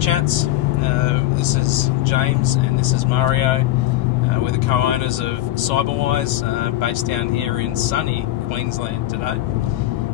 Chats. This is James and this is Mario. We're the co-owners of Cyber Wyze, based down here in sunny Queensland today.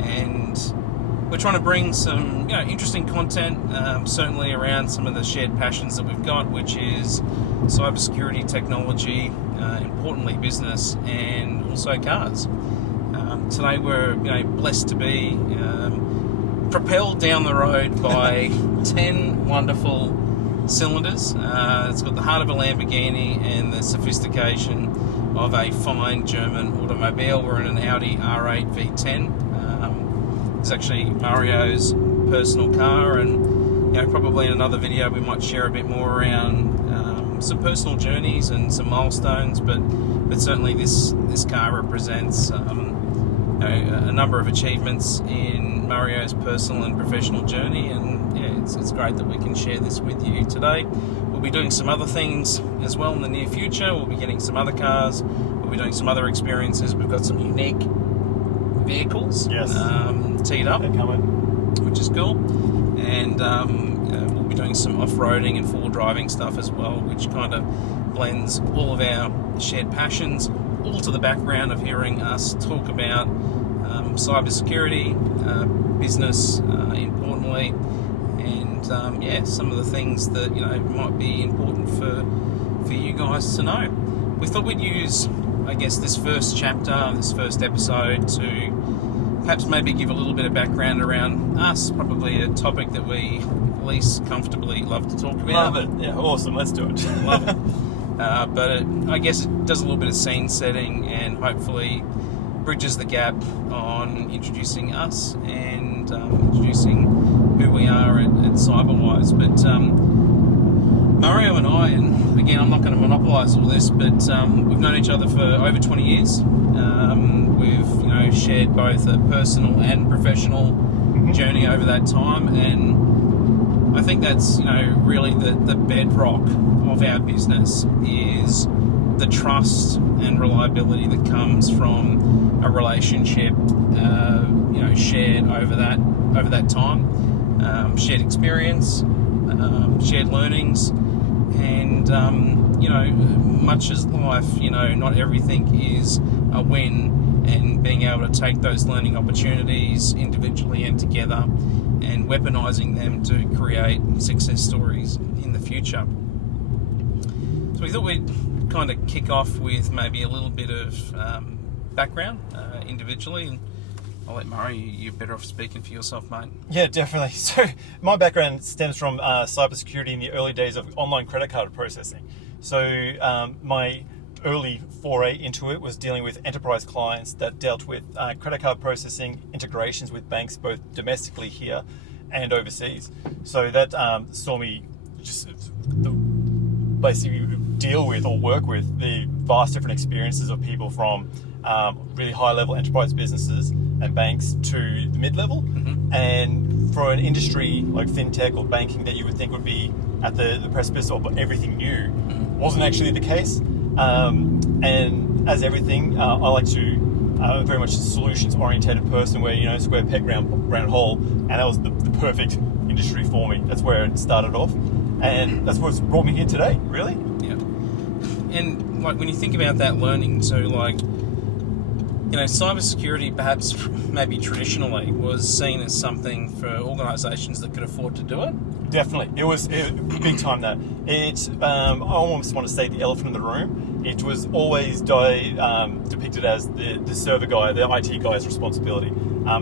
And we're trying to bring some interesting content, certainly around some of the shared passions that we've got, which is cybersecurity, technology, importantly business, and also cars. Today we're blessed to be propelled down the road by 10 wonderful cylinders. It's got the heart of a Lamborghini and the sophistication of a fine German automobile. We're in an Audi R8 V10. It's actually Mario's personal car, and probably in another video we might share a bit more around some personal journeys and some milestones, but certainly this car represents a number of achievements in Mario's personal and professional journey, and it's great that we can share this with you today. We'll be doing some other things as well in the near future. We'll be getting some other cars, we'll be doing some other experiences. We've got some unique vehicles teed up, which is cool, and we'll be doing some off-roading and full driving stuff as well, which kind of blends all of our shared passions, all to the background of hearing us talk about cybersecurity, business, importantly, and some of the things that might be important for you guys to know. We thought we'd use, this first chapter, this first episode, to perhaps maybe give a little bit of background around us, probably a topic that we least comfortably love to talk about. Love it. Yeah, awesome. Let's do it. Love it. But it does a little bit of scene setting and hopefully bridges the gap on introducing us and introducing who we are at Cyber Wyze. But Mario and I, and again, I'm not going to monopolise all this, but we've known each other for over 20 years. We've shared both a personal and professional journey over that time, and I think that's really the bedrock of our business is the trust and reliability that comes from a relationship shared over that time, shared experience, shared learnings, and much as life, not everything is a win, and being able to take those learning opportunities individually and together and weaponizing them to create success stories in the future. So we thought we'd kind of kick off with maybe a little bit of background individually, and I'll let Murray, you're better off speaking for yourself, mate. Yeah, definitely. So my background stems from cybersecurity in the early days of online credit card processing. So my early foray into it was dealing with enterprise clients that dealt with credit card processing, integrations with banks both domestically here and overseas. So that saw me just basically deal with or work with the vast different experiences of people from really high-level enterprise businesses and banks to the mid-level. And for an industry like fintech or banking that you would think would be at the precipice of everything new, wasn't actually the case. And as everything, I like to very much a solutions-orientated person where, square peg, round hole, and that was the perfect industry for me. That's where it started off, and that's what's brought me here today, really. Yeah. And when you think about that learning, so cybersecurity perhaps maybe traditionally was seen as something for organisations that could afford to do it. Definitely. It was big time that. It's, I almost want to say the elephant in the room. It was always depicted as the server guy, the IT guy's responsibility.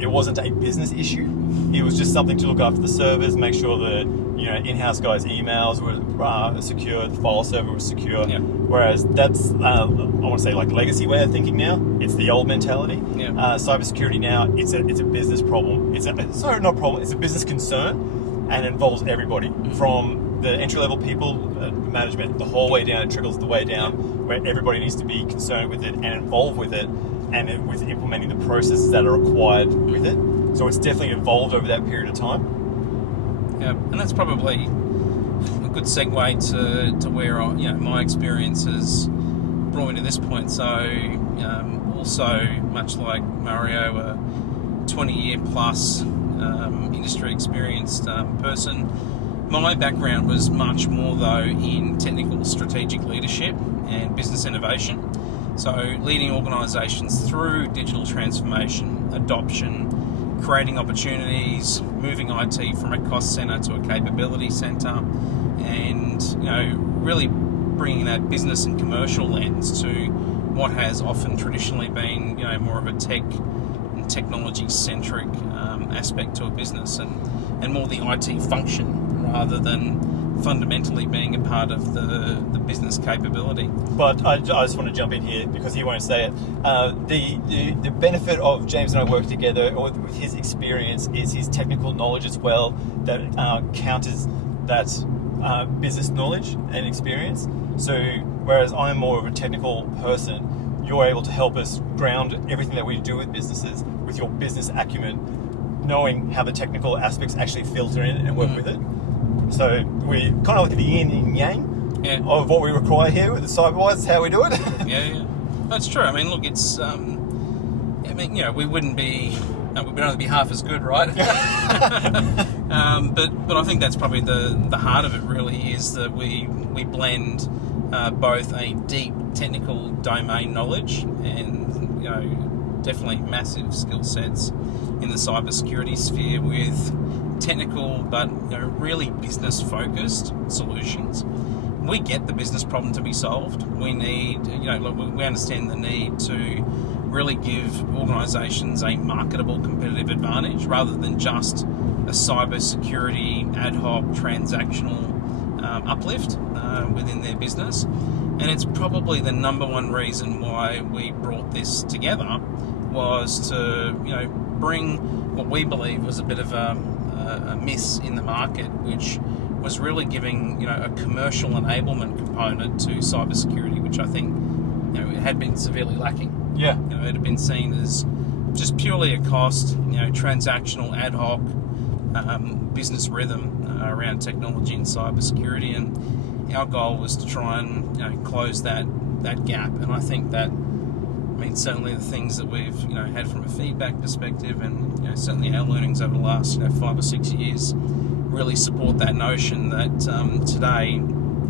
It wasn't a business issue. It was just something to look after the servers, make sure the in-house guys' emails were secure, the file server was secure. Yeah. Whereas that's, I want to say legacy way of thinking now. It's the old mentality. Yeah. Cybersecurity now, it's a business problem. It's a business concern. And it involves everybody from the entry-level people, management, the whole way down. It trickles the way down where everybody needs to be concerned with it and involved with it, and with implementing the processes that are required with it. So it's definitely evolved over that period of time. Yeah, and that's probably a good segue to where my experience has brought me to this point. So also, much like Mario, a 20-year plus industry experienced person, My background was much more, though, in technical strategic leadership and business innovation. So leading organisations through digital transformation, adoption, creating opportunities, moving IT from a cost centre to a capability centre, and really bringing that business and commercial lens to what has often traditionally been more of a tech and technology centric aspect to a business, and more the IT function rather than fundamentally being a part of the business capability. But I just want to jump in here because he won't say it. The benefit of James and I work together with his experience is his technical knowledge as well that counters that business knowledge and experience. So whereas I'm more of a technical person, you're able to help us ground everything that we do with businesses with your business acumen, knowing how the technical aspects actually filter in and work with it. So we kind of like the yin and yang of what we require here with the Cyber Wyze, how we do it. Yeah, that's true. I mean, look, it's we wouldn't be, we'd only be half as good, right? But I think that's probably the heart of it. Really is that we blend both a deep technical domain knowledge and definitely massive skill sets in the cybersecurity sphere with technical but really business focused solutions. We get the business problem to be solved. We need, we understand the need to really give organisations a marketable competitive advantage rather than just a cybersecurity ad hoc transactional uplift within their business. And it's probably the number one reason why we brought this together was to bring what we believe was a bit of a miss in the market, which was really giving a commercial enablement component to cybersecurity, which I think it had been severely lacking. Yeah, it had been seen as just purely a cost, transactional, ad hoc business rhythm around technology and cybersecurity, and our goal was to try and close that gap. And I think that, certainly the things that we've had from a feedback perspective, and certainly our learnings over the last 5 or 6 years really support that notion that today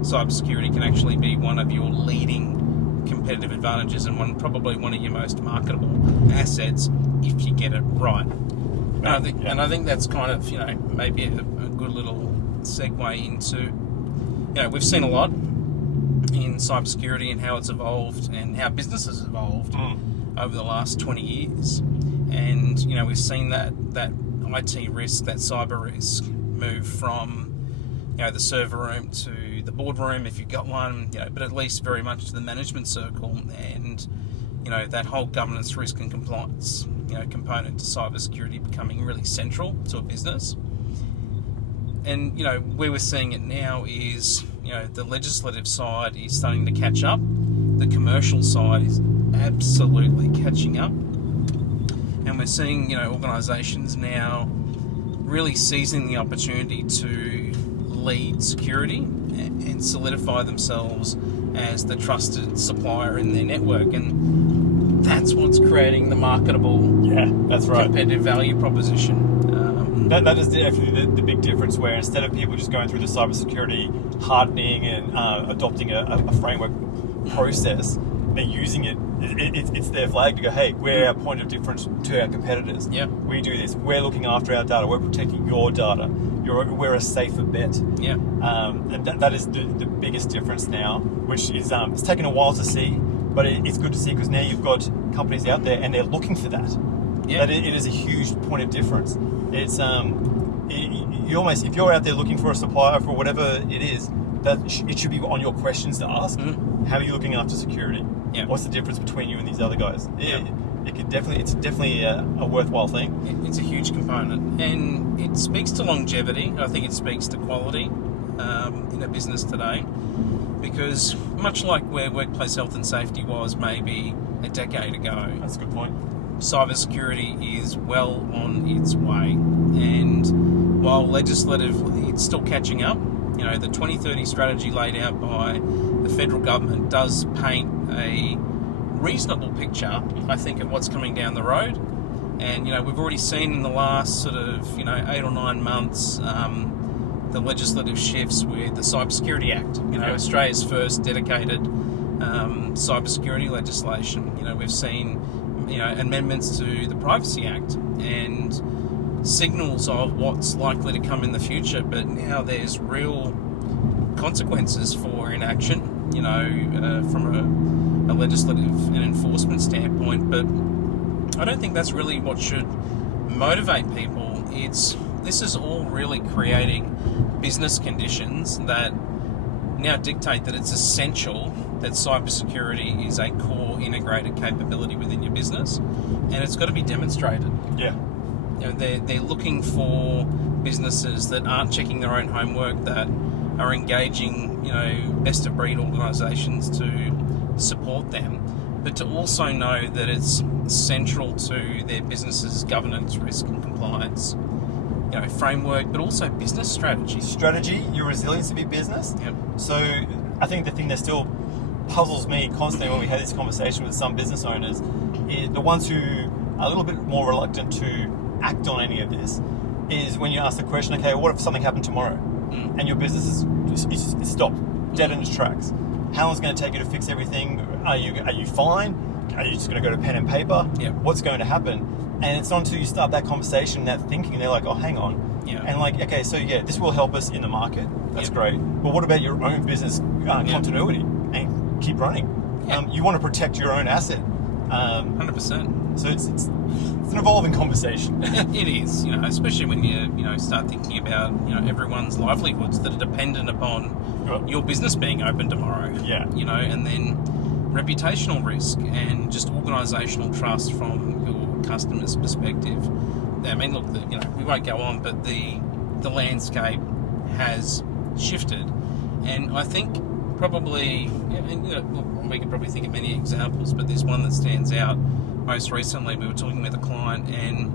cybersecurity can actually be one of your leading competitive advantages and probably one of your most marketable assets if you get it right. And I think that's kind of maybe a good little segue into we've seen a lot in cybersecurity and how it's evolved and how business has evolved over the last 20 years. And, we've seen that IT risk, that cyber risk, move from, the server room to the boardroom if you've got one, but at least very much to the management circle. And, that whole governance, risk and compliance, component to cybersecurity becoming really central to a business. And, where we're seeing it now is, the legislative side is starting to catch up. The commercial side is absolutely catching up. And we're seeing, organisations now really seizing the opportunity to lead security and solidify themselves as the trusted supplier in their network. And that's what's creating the marketable competitive value proposition. That is definitely the big difference, where instead of people just going through the cybersecurity hardening and adopting a framework process, they're using it. It's their flag to go, hey, we're our point of difference to our competitors. Yeah. We do this. We're looking after our data. We're protecting your data. We're a safer bet. Yeah. And that is the biggest difference now, which is it's taken a while to see, but it's good to see because now you've got companies out there and they're looking for that. Yeah. That it is a huge point of difference. It's you almost, if you're out there looking for a supplier for whatever it is, that it should be on your questions to ask. How are you looking after security? Yeah. What's the difference between you and these other guys? It's definitely a worthwhile thing. It's a huge component, and it speaks to longevity. I think it speaks to quality in a business today, because much like where workplace health and safety was maybe a decade ago, That's a good point. cybersecurity is well on its way, and while legislatively it's still catching up, the 2030 strategy laid out by the federal government does paint a reasonable picture, I think, of what's coming down the road. And we've already seen in the last sort of 8 or 9 months the legislative shifts with the Cybersecurity Act. Australia's first dedicated cybersecurity legislation. We've seen amendments to the Privacy Act and signals of what's likely to come in the future. But now there's real consequences for inaction. From a legislative and enforcement standpoint. But I don't think that's really what should motivate people. This is all really creating business conditions that now dictate that it's essential that cybersecurity is a core integrated capability within your business, and it's got to be demonstrated. Yeah. They're looking for businesses that aren't checking their own homework, that are engaging, best of breed organisations to support them, but to also know that it's central to their business's governance, risk and compliance, framework, but also business strategy. Your resilience of your business. Yep. So I think the thing that still puzzles me constantly when we have this conversation with some business owners is the ones who are a little bit more reluctant to act on any of this is when you ask the question, okay, what if something happened tomorrow and your business is stopped, dead in its tracks? How long is it going to take you to fix everything? Are you fine? Are you just going to go to pen and paper? Yep. What's going to happen? And it's not until you start that conversation, that thinking, they're like, oh, hang on. Yeah. And like, okay, so yeah, this will help us in the market. That's Yep. great. But what about your own business continuity and keep running? Yep. You want to protect your own asset. 100%. So it's an evolving conversation. It is, especially when you start thinking about everyone's livelihoods that are dependent upon your business being open tomorrow. Yeah. And then reputational risk and just organisational trust from your customer's perspective. I mean, look, we won't go on, but the landscape has shifted, and I think probably, we could probably think of many examples, but there's one that stands out. Most recently, we were talking with a client, and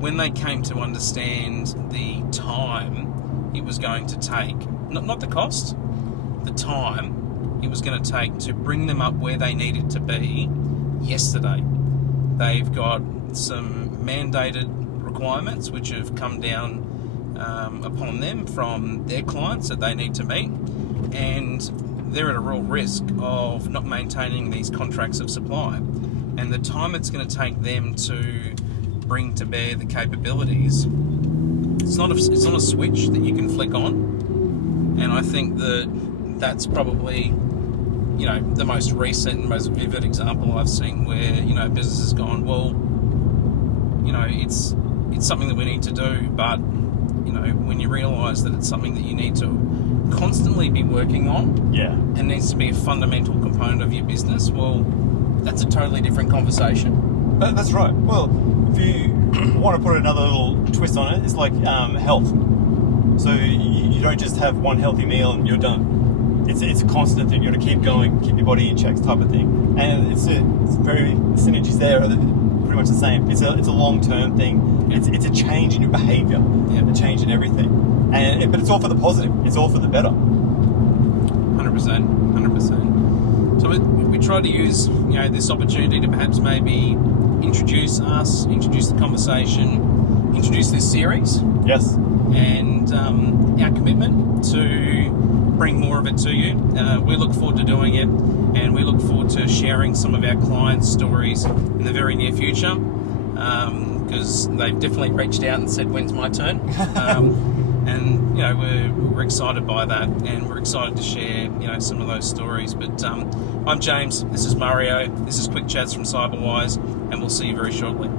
when they came to understand the time it was going to take, not the cost, the time it was going to take to bring them up where they needed to be yesterday. They've got some mandated requirements which have come down upon them from their clients that they need to meet, and they're at a real risk of not maintaining these contracts of supply. And the time it's going to take them to bring to bear the capabilities, it's not a switch that you can flick on. And I think that's probably the most recent and most vivid example I've seen where business has gone, well, it's something that we need to do, but when you realise that it's something that you need to constantly be working on, and needs to be a fundamental component of your business, well, that's a totally different conversation. That's right. Well, if you want to put another little twist on it, it's like health. So you don't just have one healthy meal and you're done. It's a constant thing. You got to keep going, keep your body in check, type of thing. And it's very, the synergies there are pretty much the same. It's a long-term thing. It's a change in your behaviour, a change in everything. But it's all for the positive. It's all for the better. 100%. So we try to use this opportunity to perhaps maybe introduce the conversation, introduce this series. Yes. And our commitment to bring more of it to you. We look forward to doing it, and we look forward to sharing some of our clients' stories in the very near future, because they've definitely reached out and said, when's my turn? And we're excited by that, and we're excited to share some of those stories. But I'm James, this is Mario, this is Quick Chats from Cyber Wyze, and we'll see you very shortly.